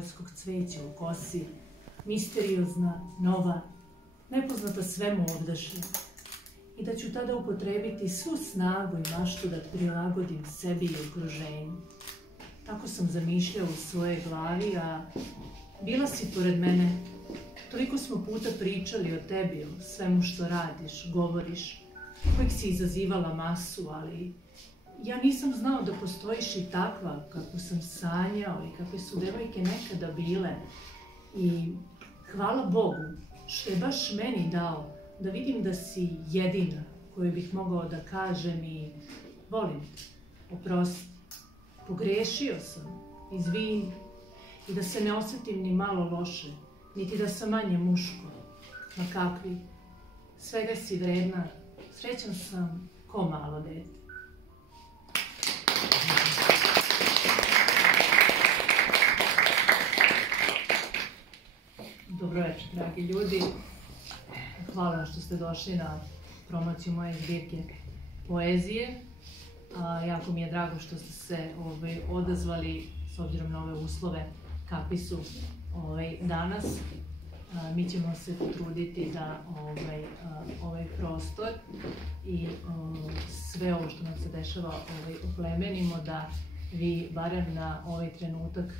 poljskog cveća u kosi, misteriozna, nova, nepoznata svemu ovdašnjem. I da ću tada upotrebiti svu snagu i maštu da prilagodim sebi i okruženju. Tako sam zamišljao u svojoj glavi, a bila si pored mene. Toliko smo puta pričali o tebi, o svemu što radiš, govoriš. Uvijek si izazivala masu, ali ja nisam znao da postojiš i takva kako sam sanjao i kakve su devojke nekada bile. I hvala Bogu što je baš meni dao da vidim da si jedina koju bih mogao da kažem i volim te, oprosti, pogrešio sam, izvini, i da se ne osjetim ni malo loše, niti da sam manje muško, ma kakvi, svega si vredna, srećan sam ko malo dete. Dobro večer, dragi ljudi. Hvala što ste došli na promociju moje zbirke poezije. Jako mi je drago što ste se odazvali s obzirom na ove uslove kakvi su danas. Mi ćemo se potruditi da ovaj prostor i sve ovo što nam se dešava oplemenimo, da vi barem na ovaj trenutak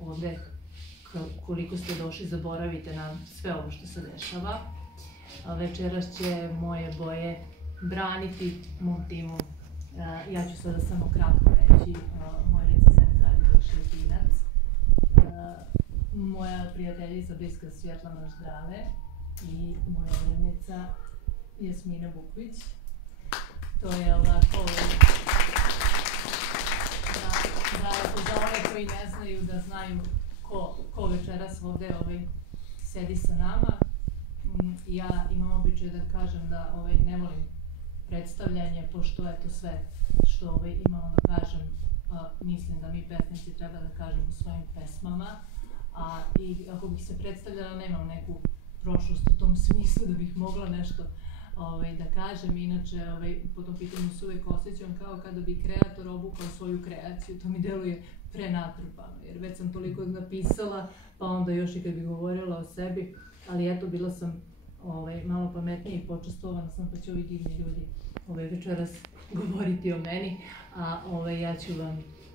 ovde, koliko ste došli, zaboravite na sve ovo što se dešava. Večeras će moje boje braniti mom timu. Ja ću sada samo kratko reći moj recenzent Radivoj Šetinac, moja prijateljica bliska Svjetlana Ždrave i moja urednica Jasmina Bukvić. To je ovako, za one koji ne znaju, da znaju ko večeras ovde sedi sa nama. Ja imam običaj da kažem da ne volim predstavljanje, pošto eto sve što imamo da kažem, mislim da mi pesnici treba da kažemo u svojim pesmama. I ako bih se predstavljala, nemam neku prošlost u tom smislu da bih mogla nešto da kažem. Inače, po tom pitanju se uvek osjećam kao kada bi kreator obukao svoju kreaciju. To mi deluje prenatrpano, jer već sam toliko napisala, pa onda još i kad bih govorila o sebi. Ali eto, bila sam malo pametnija i počastovana sam, pa će ovi divni ljudi večeras govoriti o meni, a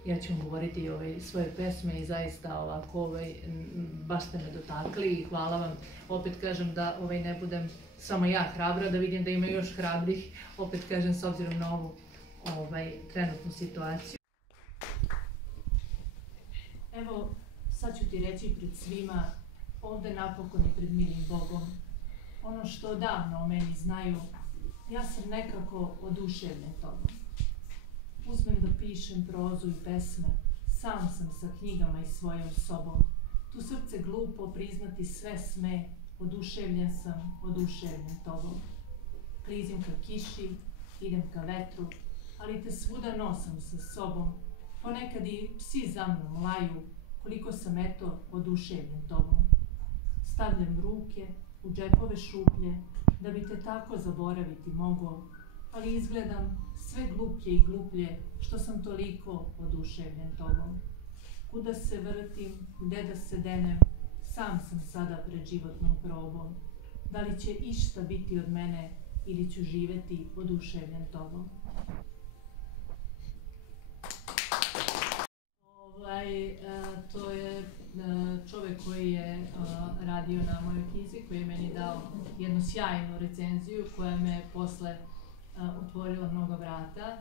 ja ću vam govoriti svoje pesme i zaista ovako, baš ste me dotakli i hvala vam. Opet kažem da ne budem samo ja hrabra, da vidim da ima još hrabrih, opet kažem s obzirom na ovu trenutnu situaciju. Evo, sad ću ti reći pred svima, ovde napokon i pred milim Bogom, ono što odavno o meni znaju, ja sam nekako oduševljen tobom. Uzmem da pišem prozu i pesme, sam sam sa knjigama i svojom sobom. Tu srce glupo priznati sve sme, oduševljen sam, oduševljen tobom. Klizim ka kiši, idem ka vetru, ali te svuda nosam sa sobom. Ponekad i psi za mnom laju, koliko sam eto oduševljen tobom. Stavljam ruke u džepove šuplje, da bi te tako zaboraviti mogao, ali izgledam sve gluplje i gluplje, što sam toliko oduševljen tobom. Kuda se vrtim, gde da se denem, sam sam sada pred životnom probom. Da li će išta biti od mene, ili ću živeti oduševljen tobom? To je čovek koji je radio na mojoj knjizi, koji je meni dao jednu sjajnu recenziju koja me posle otvorila mnogo vrata.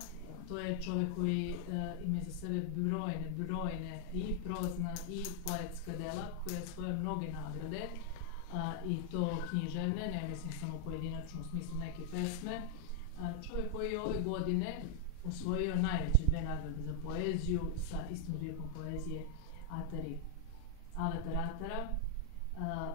To je čovek koji ima za sebe brojne i prozna i poetska dela, koja osvojila mnoge nagrade, i to književne, ne mislim samo pojedinačno u smislu neke pesme. Čovek koji je ove godine osvojio najveće 2 nagrade za poeziju sa istom zbirkom poezije Avatar Atara,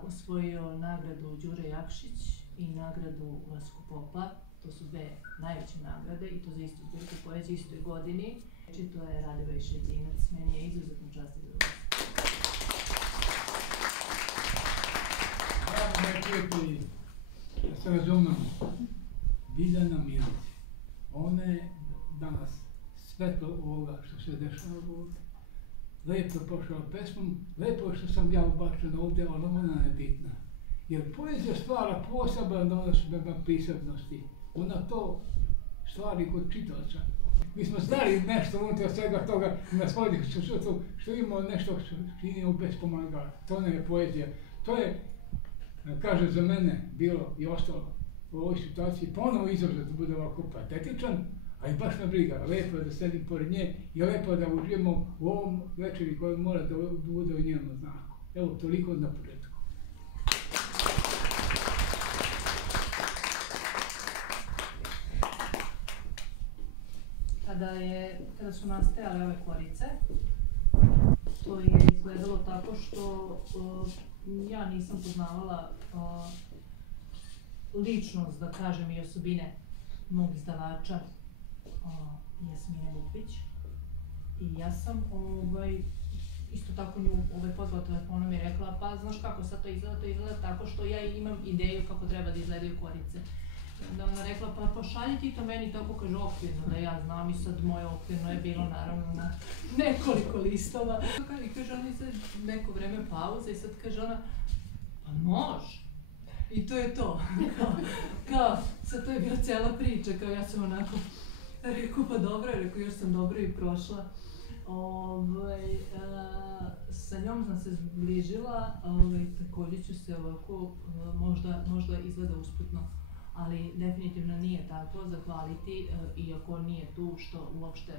osvojio nagradu Đure Jakšić i nagradu Vasko Popa. To su 2 najveće nagrade i to za istu zbirku poezije istoj godini. To je Radivoj Šetinac. Meni je izuzetno čast i zadovoljstvo. Drago moje prijatelji, da se razumemo, Biljana Milić. Ona je danas svetlo ovoga što se dešava ovdje. lepo je pošao pesmom, lepo je što sam ja ubačen ovdje, ali ona je bitna. Jer poezija stvara poseban odnos prema pisavnosti. Ona to stvari kod čitaoca. Mi smo znali nešto unutar svega toga na svojih susretu, što imamo nešto što činimo bez pomagača. To ne je poezija. To je, kaže za mene, bilo i ostalo u ovoj situaciji ponovo izazov da bude ovako patetičan, a i baš me briga. Lepo je da sedim pored nje i lepo je da uživamo u ovom večeri koji mora da bude u njenom znaku. Evo, toliko na početku. Kada su nastajale ove korice, to je izgledalo tako što ja nisam poznavala ličnost, da kažem, i osobine mog izdavača Jasmine Bupić. I ja sam isto tako nju pozvala telefonom i rekla, pa znaš kako sad to izgleda tako što ja imam ideju kako treba da izgledaju korice. Onda ona rekla, pa pošalji ti to meni tako, kaže, okvirno, da ja znam, i sad moje okvirno je bilo naravno na nekoliko listova. I kaže ona, i sad neko vreme pauza i sad kaže ona, pa može. I to je to. Kao, sad to je bila cijela priča, kao ja sam onako rekao, pa dobro, rekao, još sam dobro i prošla. Sa njom sam se zbližila, također ću se ovako, možda izgleda usputno, ali definitivno nije tako, zahvaliti, iako nije tu, što uopšte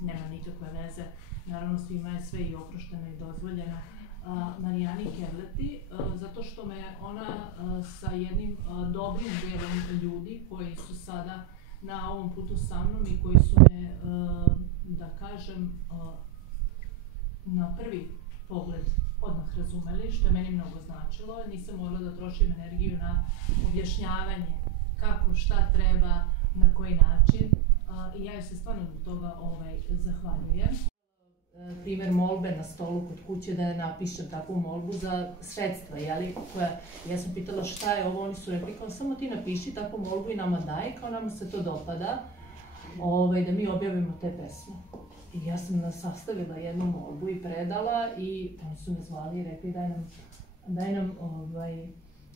nema nikakve veze. Naravno, svima je sve i oprošteno i dozvoljeno. Marijani Kerleti, zato što me ona sa jednim dobrim delom ljudi koji su sada na ovom putu sa mnom i koji su me, da kažem, na prvi pogled odmah razumeli, što je meni mnogo značilo. Nisam morala da trošim energiju na objašnjavanje kako, šta treba, na koji način, i ja joj se stvarno zbog toga zahvaljujem. Primer molbe na stolu kod kuće, da napišem takvu molbu za sredstva, koja, ja sam pitala šta je ovo, oni su rekli, kao samo ti napiši takvu molbu i nama daj, kao nama se to dopada, da mi objavimo te pesme. I ja sam sastavila jednu molbu i predala i oni su me zvali i rekli daj nam,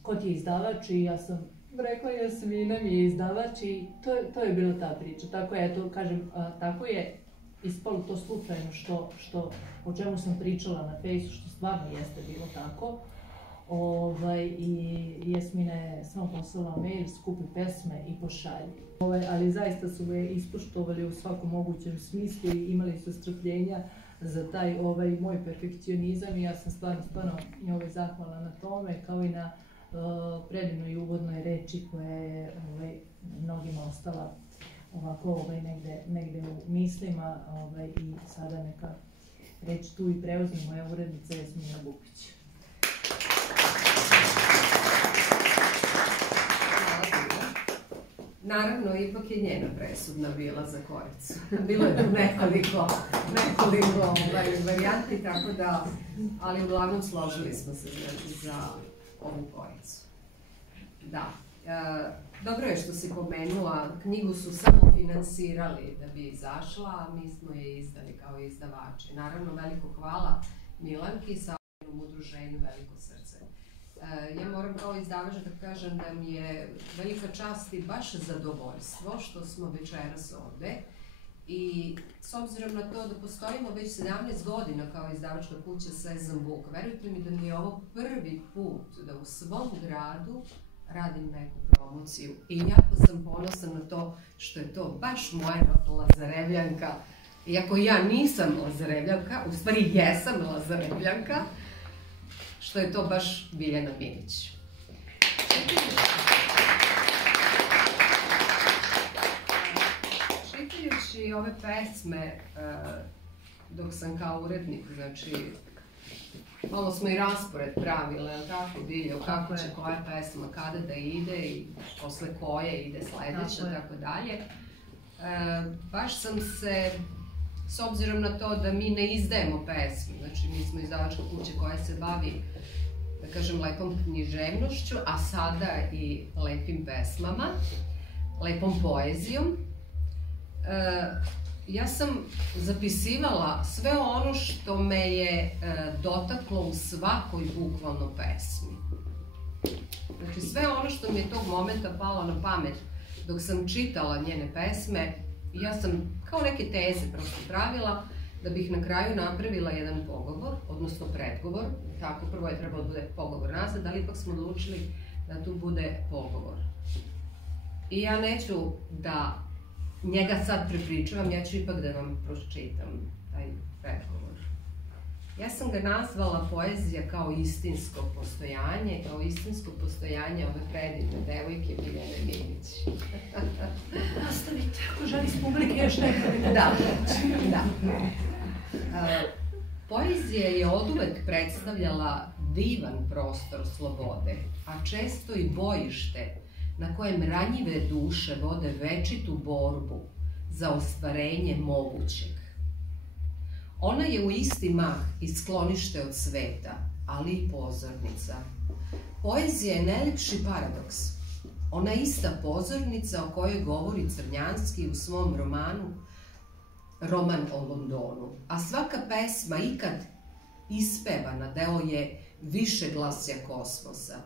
ko ti je izdavač, i ja sam rekla Jasmina mi je izdavač, i to je bila ta priča. Tako je, eto, kažem, tako je ispalo to slučajno o čemu sam pričala na Fejsu, što stvarno jeste bilo tako. I Jasmina je samo poslala mail, skupi pesme i pošalji. Ali zaista su me ispoštovali u svakom mogućem smislu i imali su strpljenja za taj moj perfekcionizam, i ja sam stvarno zahvalna na tome, kao i na predivnoj i uvodnoj reči koja je mnogima ostala ovako negde u mislima, i sada neka reč tu i preuzme moja urednica Jasmina Bupić. Naravno, ipak je njena presudna bila za koricu. Bilo je tu nekoliko varijanti, tako da, ali uglavnom složili smo se za ovu koricu. Da. Dobro je što si pomenula, knjigu su samo finansirali da bi izašla, a mi smo je izdali kao izdavači. Naravno, veliko hvala Milanki sa ovom udruženju Veliko srce. Ja moram kao izdavač da kažem da mi je velika čast i baš zadovoljstvo što smo večeras ovde. I s obzirom na to da postojimo već 17 godina kao izdavačka kuća Sezam Book, verujte mi da mi je ovo prvi put da u svom gradu radim neku promociju. I jako sam ponosna na to što je to baš moja Lazarevljanka. Iako ja nisam Lazarevljanka, u stvari jesam Lazarevljanka, što je to baš Biljana Milić. Čitajući ove pesme, dok sam kao urednik, znači, malo smo i raspored pravile, ali tako, Biljo, kako će koja pesma, kada da ide i posle koje ide sledeća, tako dalje. Baš sam se, s obzirom na to da mi ne izdajemo pesme, znači mi smo izdavačka kuća koja se bavi, da kažem, lepom književnošću, a sada i lepim pesmama, lepom poezijom. ja sam zapisivala sve ono što me je dotaklo u svakoj bukvalno pesmi. Znači sve ono što mi je tog momenta palo na pamet dok sam čitala njene pesme, ja sam kao neke teze prosto pravila da bih na kraju napravila jedan pogovor, odnosno predgovor. Tako, prvo je trebalo da bude pogovor nazad, ali ipak smo odlučili da tu bude pogovor. I ja neću da njega sad prepričavam, ja ću ipak da vam pročitam taj predgovor. Ja sam ga nazvala poezija kao istinsko postojanje ove predivne devojke Biljane Minić. Nastavite, ako želi s publike još nekada. Da. Poezija je oduvek predstavljala divan prostor slobode, a često i bojište na kojem ranjive duše vode večitu borbu za ostvarenje mogućeg. Ona je u isti mah i sklonište od sveta, ali i pozornica. Poezija je najljepši paradoks. Ona je ista pozornica o kojoj govori Crnjanski u svom romanu Roman o Londonu, a svaka pesma ikad ispevana deo je višeglasja kosmosa.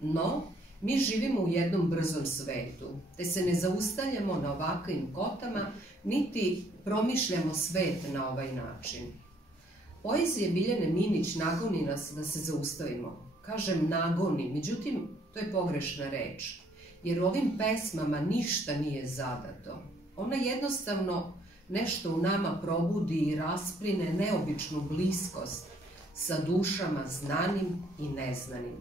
No, mi živimo u jednom brzom svetu, te se ne zaustavljamo na ovakvim kotama, niti promišljamo svet na ovaj način. Poezija Biljane Minić nagoni nas da se zaustavimo. Kažem nagoni, međutim, to je pogrešna reč, jer ovim pesmama ništa nije zadato. Ona jednostavno nešto u nama probudi i raspline neobičnu bliskost sa dušama znanim i neznanim,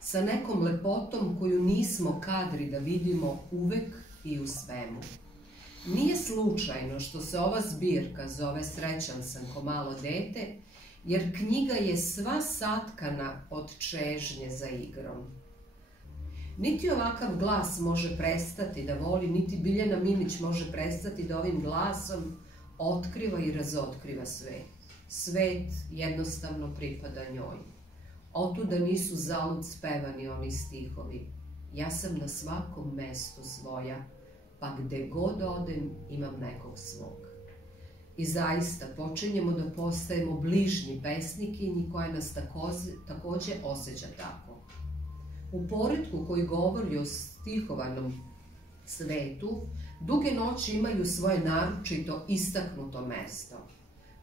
sa nekom lepotom koju nismo kadri da vidimo uvek i u svemu. Nije slučajno što se ova zbirka zove Srećan sam ko malo dete, jer knjiga je sva satkana od čežnje za igrom. Niti ovakav glas može prestati da voli, niti Biljana Minić može prestati da ovim glasom otkriva i razotkriva svet. Svet jednostavno pripada njoj. Otuda nisu zalud spevani oni stihovi. Ja sam na svakom mestu svoja, pa gde god odem imam nekog svog. I zaista počinjemo da postajemo bližnji pesnikinji koja nas takođe osjeća tako. U poretku koji govori o stihovanom svetu, duge noći imaju svoje naročito istaknuto mesto.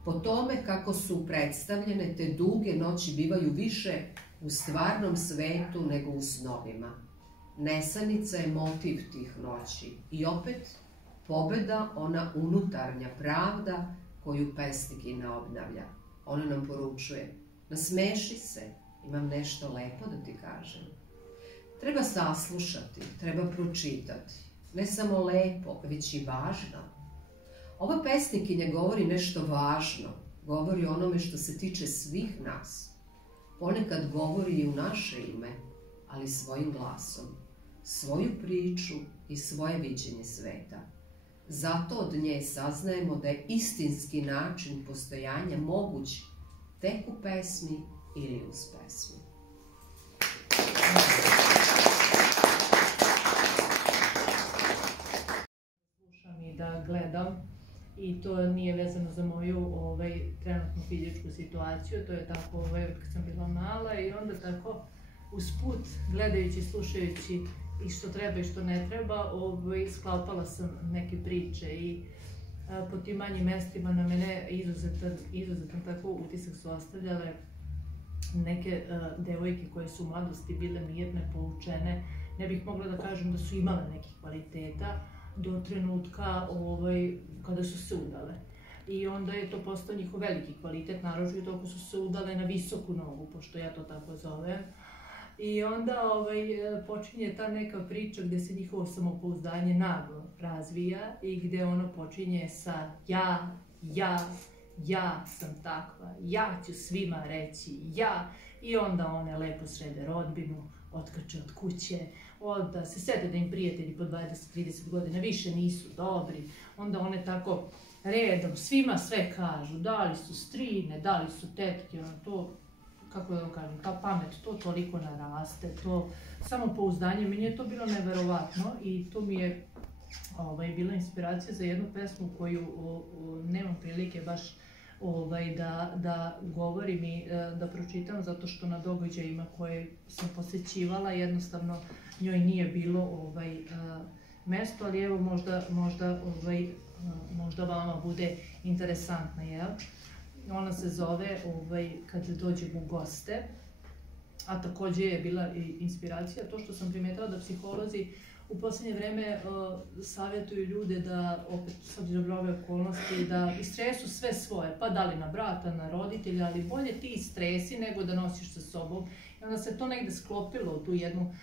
Po tome kako su predstavljene, te duge noći bivaju više u stvarnom svetu nego u snovima. Nesanica je motiv tih noći i opet pobeda, ona unutarnja pravda koju pesnikina obnavlja. Ona nam poručuje, nasmeši se, imam nešto lepo da ti kažem. Treba saslušati, treba pročitati, ne samo lepo, već i važno. Ova pesnikinja govori nešto važno, govori o onome što se tiče svih nas. Ponekad govori i u naše ime, ali svojim glasom, svoju priču i svoje viđenje sveta. Zato od nje saznajemo da je istinski način postojanja moguć tek u pesmi ili uz pesmu. Slušam i da gledam i to nije vezano za moju trenutnu fizičku situaciju, to je tako kad sam bila mala i onda tako usput gledajući, slušajući i što treba i što ne treba, sklapala sam neke priče i po tim manjim mestima na mene izuzetan tako utisak su ostavljale neke devojke koje su u mladosti bile mirne, poučene. Ne bih mogla da kažem da su imale nekih kvaliteta do trenutka kada su se udale. I onda je to postao njihov veliki kvalitet, naročito ako su se udale na visoku nogu, pošto ja to tako zovem. I onda počinje ta neka priča gde se njihovo samopouzdanje naglo razvija i gde ono počinje sa ja sam takva, ja ću svima reći, ja. I onda one lepo srede rodbinu, otkače od kuće, onda se sete da im prijatelji po 20-30 godina više nisu dobri, onda one tako redom svima sve kažu, da li su strine, da li su tetke, to, kako da vam kažem, ta pamet, to toliko naraste, to samopouzdanje, meni je to bilo neverovatno i to mi je bila inspiracija za jednu pesmu koju nemam prilike baš da govorim i da pročitam, zato što na događajima koje sam posjećivala jednostavno njoj nije bilo mesto, ali evo možda vama bude interesantna, jel? Ona se zove Kad dođem u goste, a takođe je bila i inspiracija to što sam primetila da psiholozi u posljednje vreme savjetuju ljude da, opet s obzirom na ove okolnosti, da istresu sve svoje, pa da li na brata, na roditelja, ali bolje ti stresi nego da nosiš sa sobom. I onda se to negde sklopilo u tu jednu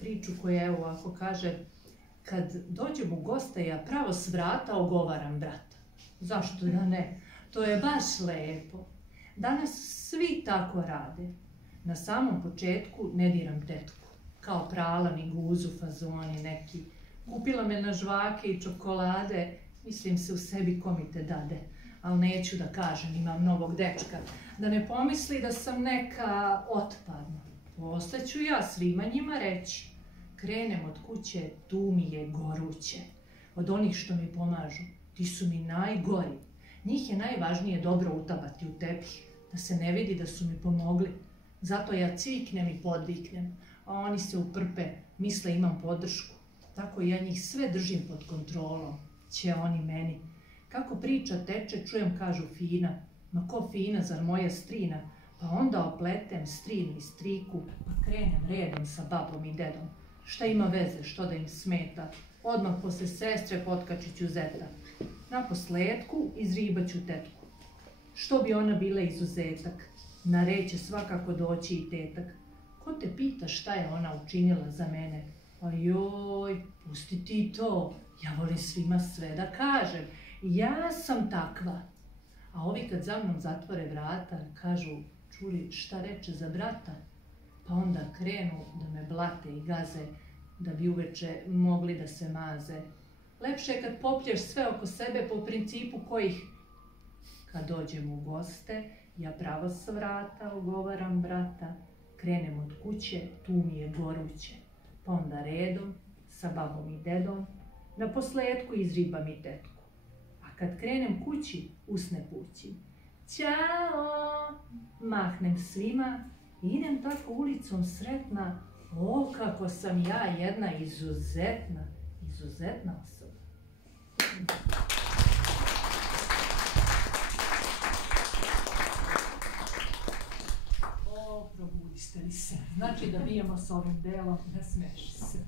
priču koja evo ovako kaže: kad dođem u goste, ja pravo s vrata ogovaram brata. Zašto da ne? To je baš lepo. Danas svi tako rade. Na samom početku ne diram tetku, kao prala ni guzu, fazoni neki. Kupila me na žvake i čokolade, mislim se u sebi ko mi te dade. Ali neću da kažem, imam novog dečka, da ne pomisli da sam neka otpadna. Ostaću ja svima njima reći. Krenem od kuće, tu mi je goruće. Od onih što mi pomažu, ti su mi najgori. Njih je najvažnije dobro utabati u tepih, da se ne vidi da su mi pomogli. Zato ja cviknem i podviknem, a oni se uprpe, misle imam podršku. Tako ja njih sve držim pod kontrolom, će oni meni. Kako priča teče, čujem kažu fina, ma ko fina, zar moja strina? Pa onda opletem strinu i striku, pa krenem redom sa babom i dedom. Šta ima veze, što da im smeta? Odmah posle sestre potkačit ću zeta. Na posledku izribaću tetku. Što bi ona bila izuzetak? Na red će svakako doći i tetak. Ko te pita šta je ona učinila za mene? A joj, pusti ti to, ja volim svima sve da kažem. Ja sam takva. A ovi kad za mnom zatvore vrata, kažu, čuli šta reče za brata? Pa onda krenu da me blate i gaze, da bi uveče mogli da se maze. Lepše je kad poplješ sve oko sebe po principu kojih: kad dođem u goste, ja pravo s vrata ogovaram brata, krenem od kuće, tu mi je goruće. Pa onda redom, sa babom i dedom, na posledku izribam i tetku. A kad krenem kući, usne pući. Ćao! Mahnem svima i idem tako ulicom sretna. O, kako sam ja jedna izuzetna osoba. O, probudiste li se. Znači da bijemo s ovim delom, ne smeši se.